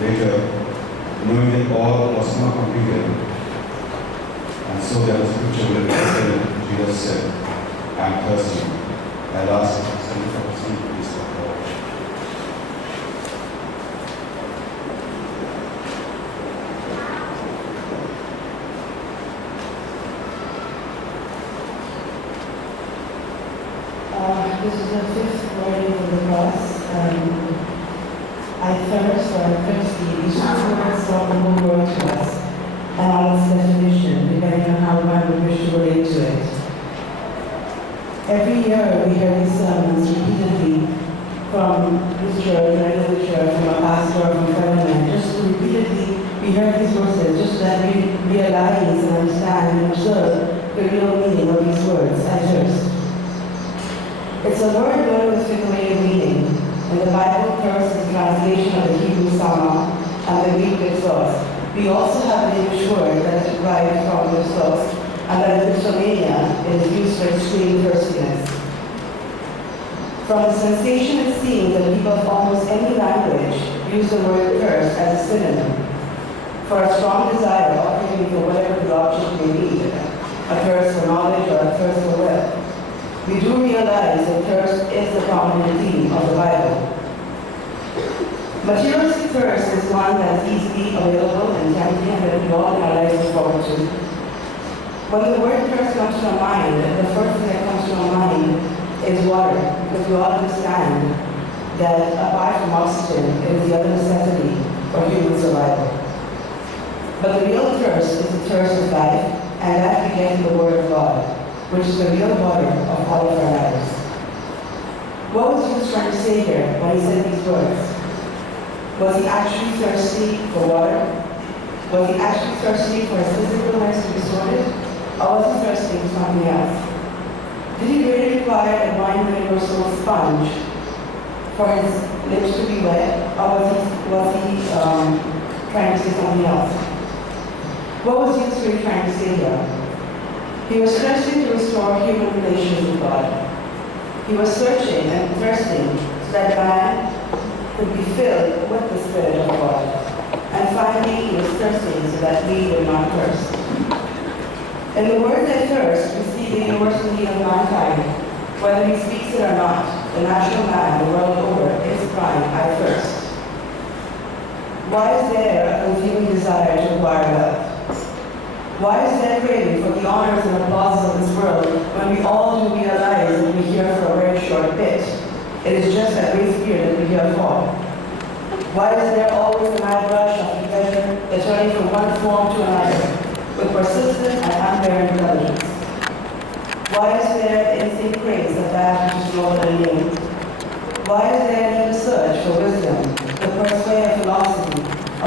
Later, knowing that all was not completed, and so that the scripture will be fulfilled, Jesus said, I am thirsty. I'll ask somebody from the seat, please come forward. This is the fifth morning of the cross. I thirst or I'm thirsty. These two words brought the whole world to us, and all its definition, depending on how one would wish to relate to it. Every year we hear these sermons repeatedly from this church, or another church, from a pastor, from Fellowmen. Just repeatedly we hear these verses, just so that we realize and understand and observe the real meaning of these words. I thirst. It's a word learned with figurative meaning. In the Bible, thirst is a translation of the Hebrew sama and the Greek exhaust. We also have an English word that is derived from the exhaust, and that is dipsomania. It is used for extreme thirstiness. From the sensation it seems that people of almost any language use the word thirst as a synonym for a strong desire operating for whatever the object may be, a thirst for knowledge or a thirst for wealth. We do realize that thirst is the prominent theme of the Bible. Materialistic thirst is one that is easily available and tempting and that we all in our lives look forward to. When the word thirst comes to our mind, the first thing that comes to our mind is water, because we all understand that apart from oxygen, it is the other necessity for human survival. But the real thirst is the thirst of life, and that we get in the Word of God, which is the real water of all of our lives. What was Jesus trying to say here when he said these words? Was he actually thirsty for water? Was he actually thirsty for his physical life to be sorted? Or was he thirsty for something else? Did he really require a wine universal sponge for his lips to be wet? Or was he trying to say something else? What was Jesus really trying to say here? He was thirsty to restore human relations with God. He was searching and thirsting so that man could be filled with the Spirit of God. And finally, he was thirsting so that we would not thirst. In the word that thirst, we see the universal need of mankind. Whether he speaks it or not, the natural man, the world over, is crying, I thirst. Why is there a consuming desire to acquire wealth? Why is there craving for the honors and applauses of this world when we all do realize that we're here for a very short bit? It is just that grace period that we're here for. Why is there always a mad rush after pleasure, turning from one form to another, with persistent and unbearing intelligence? Why is there the instinct craze of that which is lower than name? Why is there a need to search for wisdom, the first way of philosophy,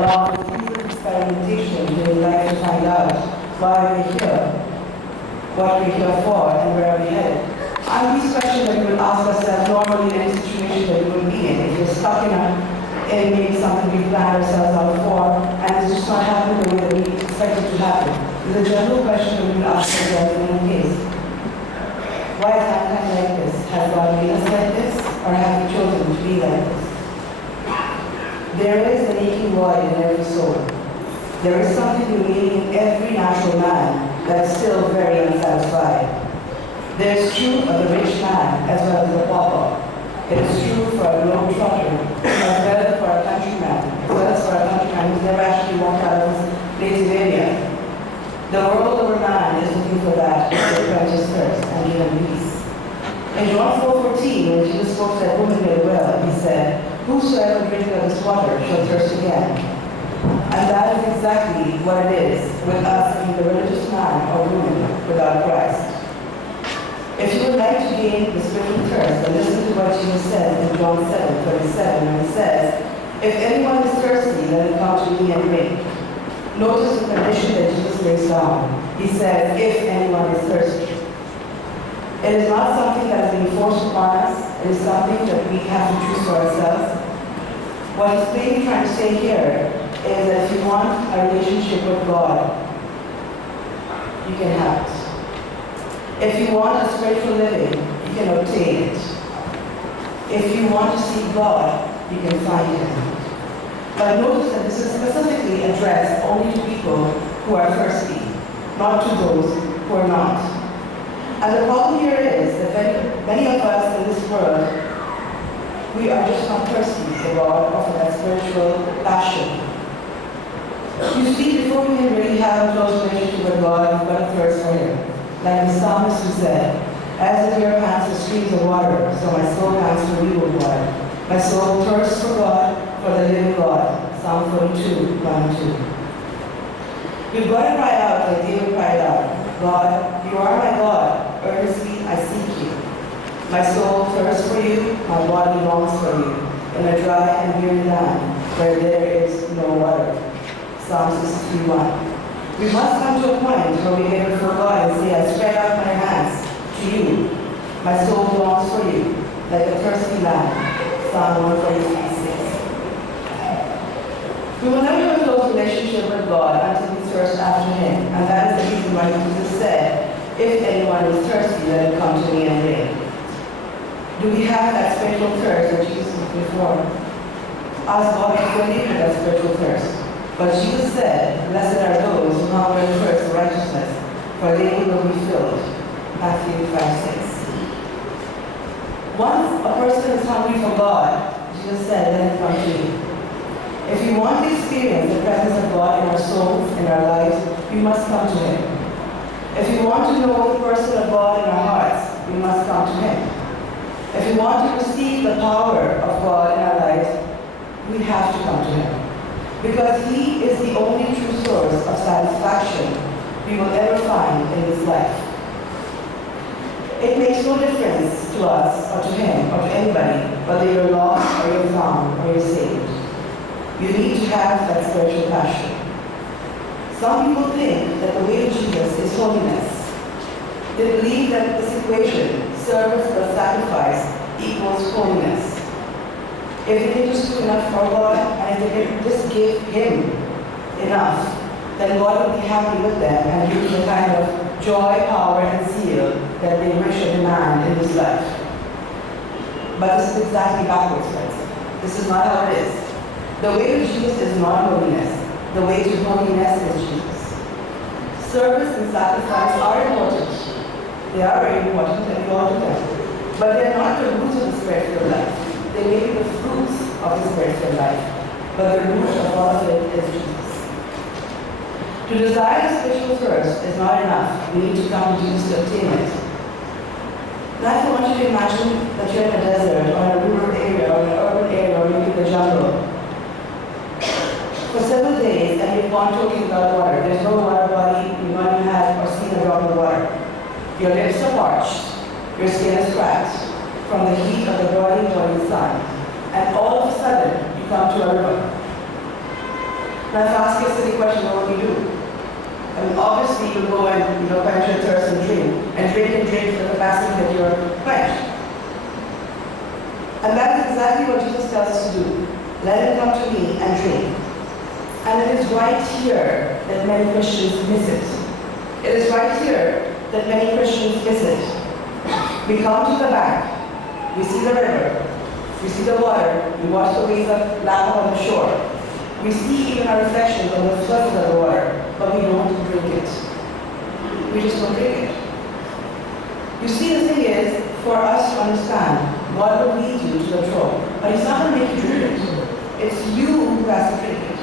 along with field experimentation during life to find out why we're here, what we're here for, and where we're headed? And these questions that we will ask ourselves normally in any situation that we will be in. If we're stuck in maybe something we planned ourselves out for, and it's just not happening the way that we expect it to happen. There's a general question that we will ask ourselves in any case. Why is mankind like this? Has God made us like this, or have we chosen to be like this? There is an aching void in every soul. There is something remaining in every natural man that is still very unsatisfied. There is truth of the rich man as well as the pauper. It is true for a globetrotter, as well as for a countryman, as well as for a countryman who's never actually walked out of his native area. The world over man is looking for that, to quench his thirst and give him peace. In John 4:14, when Jesus spoke to that woman at the well, he said, whosoever drinks of this water shall thirst again. And that is exactly what it is with us being the religious man or woman without Christ. If you would like to gain the spiritual thirst, then listen to what Jesus said in John 7:37, when he says, if anyone is thirsty, let him come to me and drink. Notice the condition that Jesus lays down. He says, if anyone is thirsty. It is not something that is being forced upon us. It is something that we have to choose for ourselves. What he's mainly trying to say here is that if you want a relationship with God, you can have it. If you want a spiritual living, you can obtain it. If you want to see God, you can find Him. But notice that this is specifically addressed only to people who are thirsty, not to those who are not. And the problem here is that many of us in this world, we are just not thirsty for God or for that spiritual passion. You see, before we can really have a close relationship with God, we've got to thirst for Him. Like the psalmist who said, "As the deer pants for streams of water, so my soul pants for you, O God. My soul thirsts for God, for the living God." Psalm 42, 1 and 2. We've got to cry out like David cried out, "God, you are my God. Earnestly I seek you. My soul thirsts for you, my body longs for you, in a dry and weary land where there is no water." Psalm 63:1. We must come to a point where we get before God and say, "I spread out my hands to you. My soul longs for you, like a thirsty land." Psalm 143:6. We will never have a close relationship with God until we thirst after Him, and that is the reason why Jesus said, "If anyone is thirsty, let him come to me and drink." Do we have that spiritual thirst that Jesus was before? Ask God to fill you with that spiritual thirst. But Jesus said, "Blessed are those who hunger and thirst for righteousness, for they will be filled." Matthew 5:6. Once a person is hungry for God, Jesus said, "Let him come to me." If you want to experience the presence of God in our souls, in our lives, we must come to Him. If you want to know the person of God in our hearts, we must come to Him. If we want to receive the power of God in our lives, we have to come to Him. Because He is the only true source of satisfaction we will ever find in this life. It makes no difference to us or to Him or to anybody whether you're lost or you're found or you're saved. You need to have that spiritual passion. Some people think that the way of Jesus is holiness. They believe that this equation, service plus sacrifice, equals holiness. If they can just do enough for God, and if they can just give Him enough, then God will be happy with them and give them the kind of joy, power, and zeal that they wish or demand in this life. But this is exactly backwards, friends. This is not how it is. The way to Jesus is not holiness. The way to holiness is Jesus. Service and sacrifice are important. They are very important and we all do them. But they are not the roots of the spiritual life. They may be the fruits of the spiritual life. But the root of all of it is Jesus. To desire the spiritual thirst is not enough. We need to come to Jesus to obtain it. Now I want you to imagine that you're in a desert or in a rural area or in an urban area or maybe in the jungle for several days and you've gone talking without water. There's no water body, you've not even had or seen a drop of water. Your lips are parched, your skin is cracked from the heat of the broiling morning sun, and all of a sudden you come to a river. Now if I ask you a silly question, what would you do? I mean, obviously you go and quench your thirst and drink to the capacity that you're quenched. And that is exactly what Jesus tells us to do. Let him come to me and drink. And it is right here that many Christians miss it. It is right here that many Christians miss it. We come to the bank, we see the river, we see the water, we watch the waves lap on the shore. We see even our reflections on the surface of the water, but we don't drink it. We just don't drink it. You see, the thing is, for us to understand, God will lead you to the throne, but He's not going to make you drink it. It's you who has to drink it.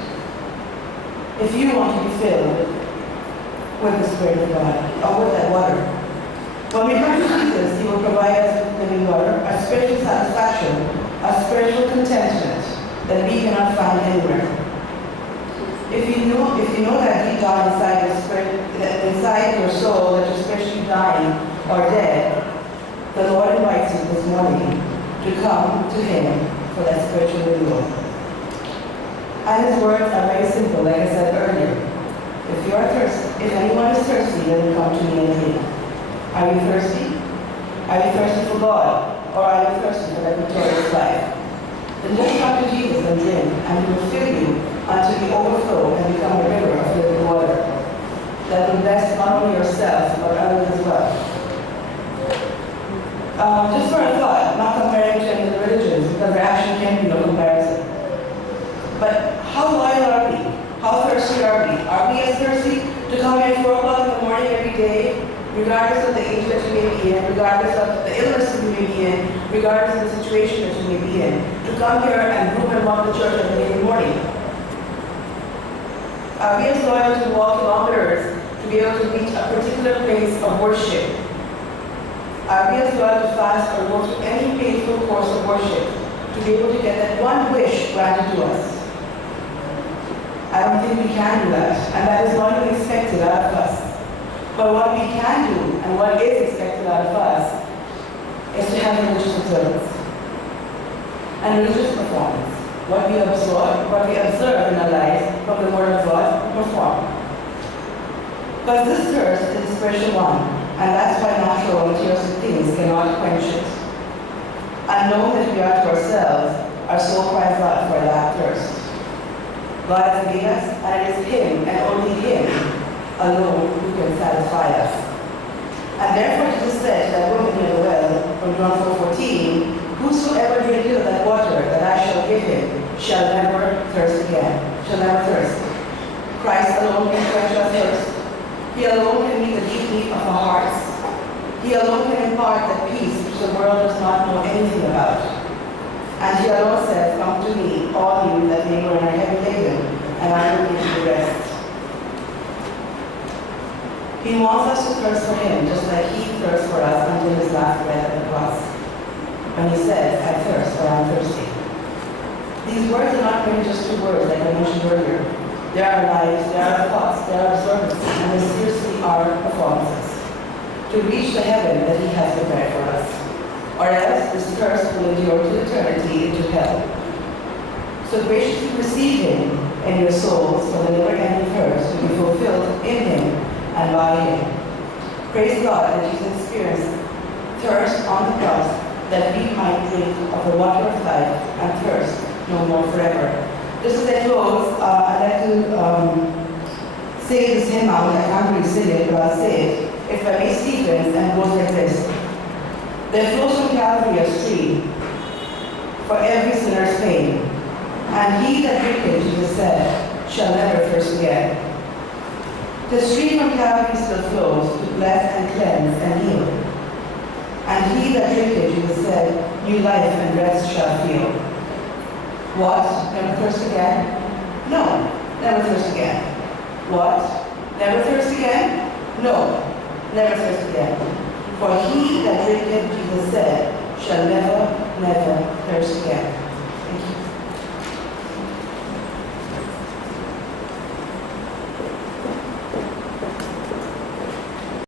If you want to be filled with the Spirit of God, or with that water. When we come to Jesus, He will provide us with living water, a spiritual satisfaction, a spiritual contentment that we cannot find anywhere. If you know that deep down inside your spirit, inside your soul, that you're spiritually dying or dead, the Lord invites you this morning to come to Him for that spiritual renewal. And His words are very simple, like I said earlier. If you are thirsty, if anyone is thirsty, let him come to me and drink. Are you thirsty? Are you thirsty for God? Or are you thirsty for that victorious life? Then just come to Jesus and drink, and He will fill you until you overflow and become a river of living water that will bless not only yourself, but others as well. Just for a thought, not comparing to any of the religions, because there actually can be no comparison. But thirsty are we? Are we as thirsty to come here at 4 o'clock in the morning every day, regardless of the age that you may be in, regardless of the illness that you may be in, regardless of the situation that you may be in, to come here and room and walk the church every morning? Are we as loyal to walk kilometers to be able to reach a particular place of worship? Are we as loyal to fast or go through any painful course of worship to be able to get that one wish granted to us? I don't think we can do that, and that is not even expected out of us. But what we can do, and what is expected out of us, is to have religious observance and religious performance. What we observe in our lives from the Word of God, perform. But this thirst is a spiritual one, and that's why natural and materialistic things cannot quench it. Unknown that we are to ourselves, our soul cries out for that thirst. God has made us, and it is Him, and only Him, alone, who can satisfy us. And therefore Jesus said to that woman near the well, from John 4:14, whosoever drinketh of that water that I shall give him shall never thirst again, shall never thirst. Christ alone can quench our thirst. He alone can meet the deep need of our hearts. He alone can impart that peace which the world does not know anything about. And He alone says, come to me, all you that labor and are heavy laden, and I will give you rest. He wants us to thirst for Him, just like He thirsted for us until His last breath at the cross, when He said, I thirst, for I am thirsty. These words are not merely just 2 words, like I mentioned earlier. They are lives, they are thoughts, they are services, and they seriously are performances to reach the heaven that He has prepared for us. Or else this thirst will endure to eternity into hell. So graciously receive Him in your souls, for the never-ending thirst to be fulfilled in Him and by Him. Praise God that Jesus experienced thirst on the cross, that we might drink of the water of life and thirst no more forever. Just as I close, I'd like to say this hymn out. I can't really sing it, but I'll say it. It's by May Stephens and goes like this. There flows from Calvary a stream for every sinner's pain, and he that drinketh, Jesus said, shall never thirst again. The stream from Calvary still flows to bless and cleanse and heal, and he that drinketh, Jesus said, new life and rest shall feel. What? Never thirst again? No, never thirst again. What? Never thirst again? No, never thirst again. For he that drinketh